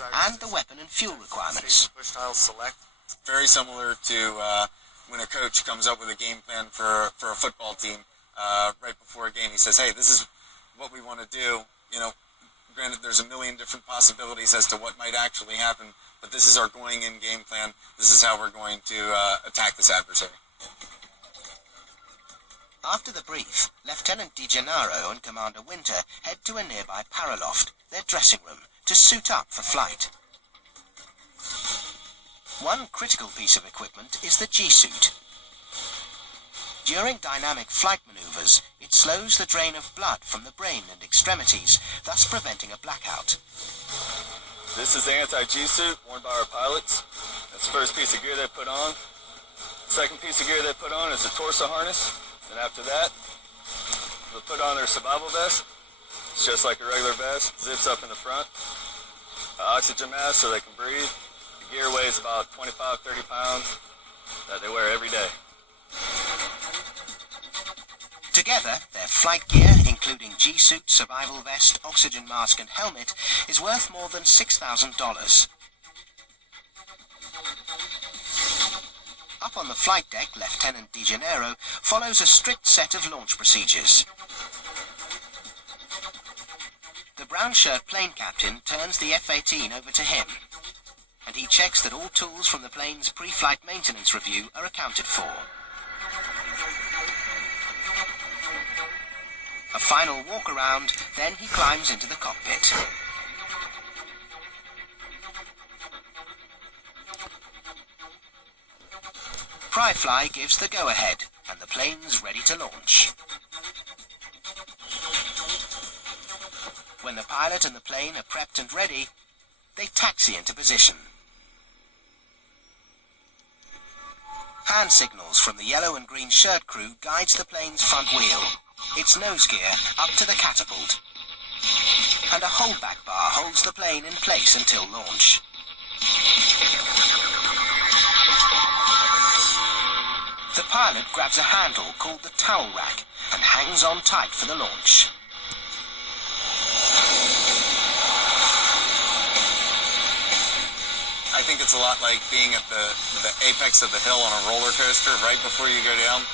and the weapon and fuel requirements. Push tile select. Very similar to when a coach comes up with a game plan for a football team right before a game. He says, hey, this is what we want to do. You know, granted, there's a million different possibilities as to what might actually happen, but this is our going-in game plan. This is how we're going to attack this adversary. After the brief, Lieutenant DiGennaro and Commander Winter head to a nearby paraloft, their dressing room, to suit up for flight. One critical piece of equipment is the G-suit. During dynamic flight maneuvers, it slows the drain of blood from the brain and extremities, thus preventing a blackout. This is the anti-G-suit worn by our pilots. That's the first piece of gear they put on. The second piece of gear they put on is the torso harness. And after that, they'll put on their survival vest. It's just like a regular vest, zips up in the front. Oxygen mask so they can breathe. The gear weighs about 25, 30 pounds that they wear every day. Together, their flight gear, including G-suit, survival vest, oxygen mask and helmet, is worth more than $6,000. Up on the flight deck, Lieutenant DiGennaro follows a strict set of launch procedures. The brown shirt plane captain turns the F-18 over to him, and he checks that all tools from the plane's pre-flight maintenance review are accounted for. A final walk around, then he climbs into the cockpit. Pryfly gives the go-ahead, and the plane's ready to launch. When the pilot and the plane are prepped and ready, they taxi into position. Hand signals from the yellow and green shirt crew guides the plane's front wheel, its nose gear up to the catapult, and a holdback bar holds the plane in place until launch. The pilot grabs a handle called the towel rack and hangs on tight for the launch. I think it's a lot like being at the apex of the hill on a roller coaster right before you go down.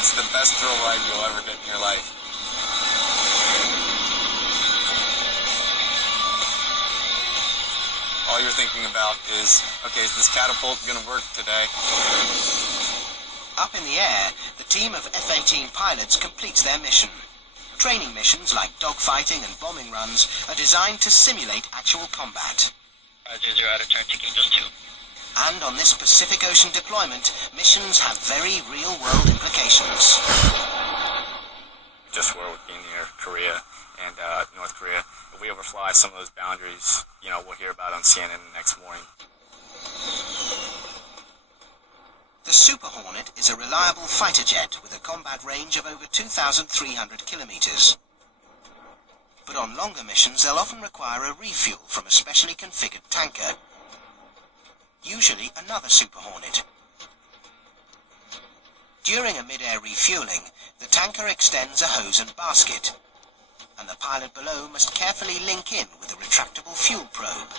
It's the best thrill ride you'll ever get in your life. All you're thinking about is, okay, is this catapult going to work today? Up in the air, the team of F-18 pilots completes their mission. Training missions like dogfighting and bombing runs are designed to simulate actual combat. Roger, 0 out of turn, taking just 2. And on this Pacific Ocean deployment, missions have very real-world implications. Just where we're near Korea and North Korea. If we overfly some of those boundaries, you know, we'll hear about it on CNN the next morning. The Super Hornet is a reliable fighter jet with a combat range of over 2,300 kilometers. But on longer missions, they'll often require a refuel from a specially configured tanker, usually another Super Hornet. During a mid-air refueling, the tanker extends a hose and basket, and the pilot below must carefully link in with a retractable fuel probe.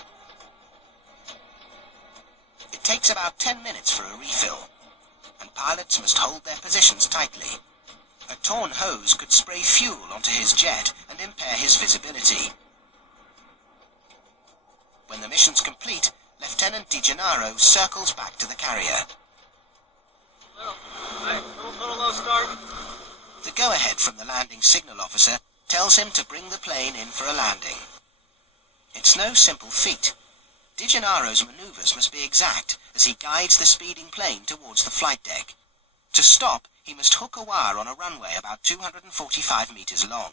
It takes about 10 minutes for a refill, and pilots must hold their positions tightly. A torn hose could spray fuel onto his jet and impair his visibility. When the mission's complete, Lieutenant DiGennaro circles back to the carrier. Little low start. The go-ahead from the landing signal officer tells him to bring the plane in for a landing. It's no simple feat. DiGennaro's maneuvers must be exact as he guides the speeding plane towards the flight deck. To stop, he must hook a wire on a runway about 245 meters long.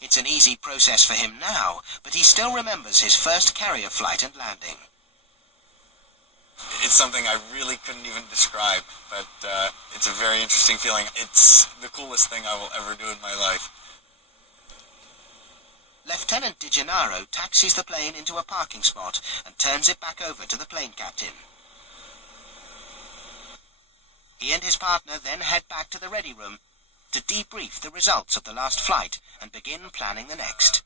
It's an easy process for him now, but he still remembers his first carrier flight and landing. It's something I really couldn't even describe, but it's a very interesting feeling. It's the coolest thing I will ever do in my life. Lieutenant DiGennaro taxis the plane into a parking spot and turns it back over to the plane captain. He and his partner then head back to the ready room to debrief the results of the last flight and begin planning the next.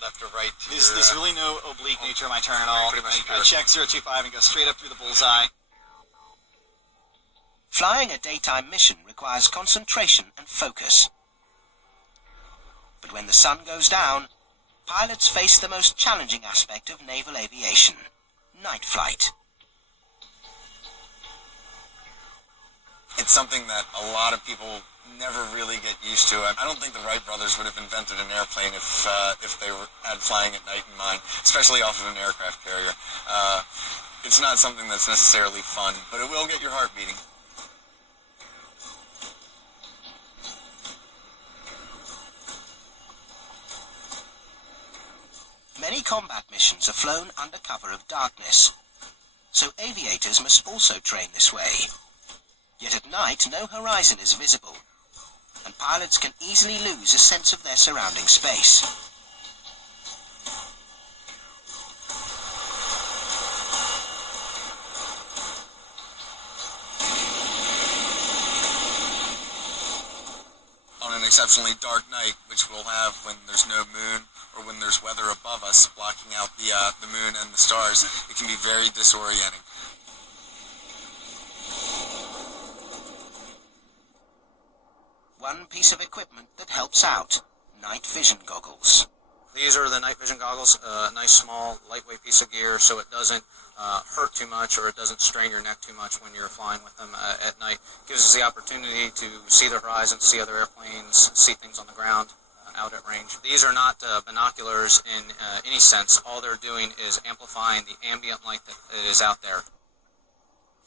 Left or right? There's really no oblique nature of my turn at all. I check 025 and go straight up through the bullseye. Flying a daytime mission requires concentration and focus. But when the sun goes down, pilots face the most challenging aspect of naval aviation, night flight. It's something that a lot of people never really get used to. I don't think the Wright brothers would have invented an airplane if they had flying at night in mind, especially off of an aircraft carrier. It's not something that's necessarily fun, but it will get your heart beating. Many combat missions are flown under cover of darkness, so aviators must also train this way. Yet at night no horizon is visible, and pilots can easily lose a sense of their surrounding space. On an exceptionally dark night, which we'll have when there's no moon or when there's weather above us blocking out the moon and the stars, it can be very disorienting. One piece of equipment that helps out, night vision goggles. These are the night vision goggles, a nice small lightweight piece of gear so it doesn't hurt too much or it doesn't strain your neck too much when you're flying with them at night. Gives us the opportunity to see the horizon, see other airplanes, see things on the ground out at range. These are not binoculars in any sense. All they're doing is amplifying the ambient light that is out there.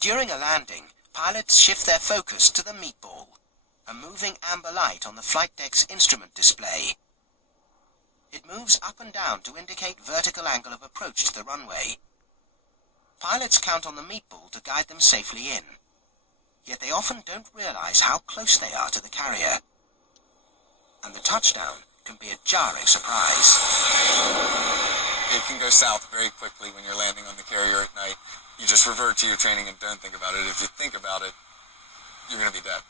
During a landing, pilots shift their focus to the meatball, a moving amber light on the flight deck's instrument display. It moves up and down to indicate vertical angle of approach to the runway. Pilots count on the meatball to guide them safely in, yet they often don't realize how close they are to the carrier. And the touchdown can be a jarring surprise. It can go south very quickly when you're landing on the carrier at night. You just revert to your training and don't think about it. If you think about it, you're going to be dead.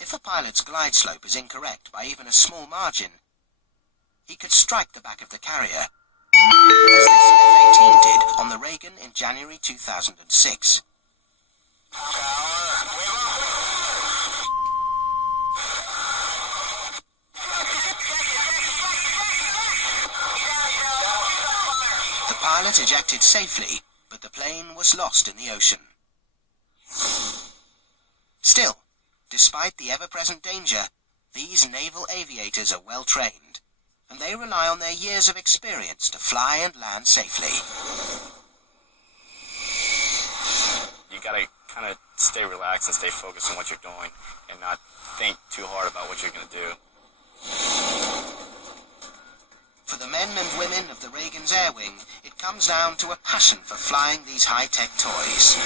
If a pilot's glide slope is incorrect by even a small margin, he could strike the back of the carrier, as this F-18 did on the Reagan in January 2006. The pilot ejected safely, but the plane was lost in the ocean. Still, despite the ever-present danger, these naval aviators are well trained, and they rely on their years of experience to fly and land safely. You gotta kind of stay relaxed and stay focused on what you're doing and not think too hard about what you're gonna do. For the men and women of the Reagan's Air Wing, it comes down to a passion for flying these high-tech toys.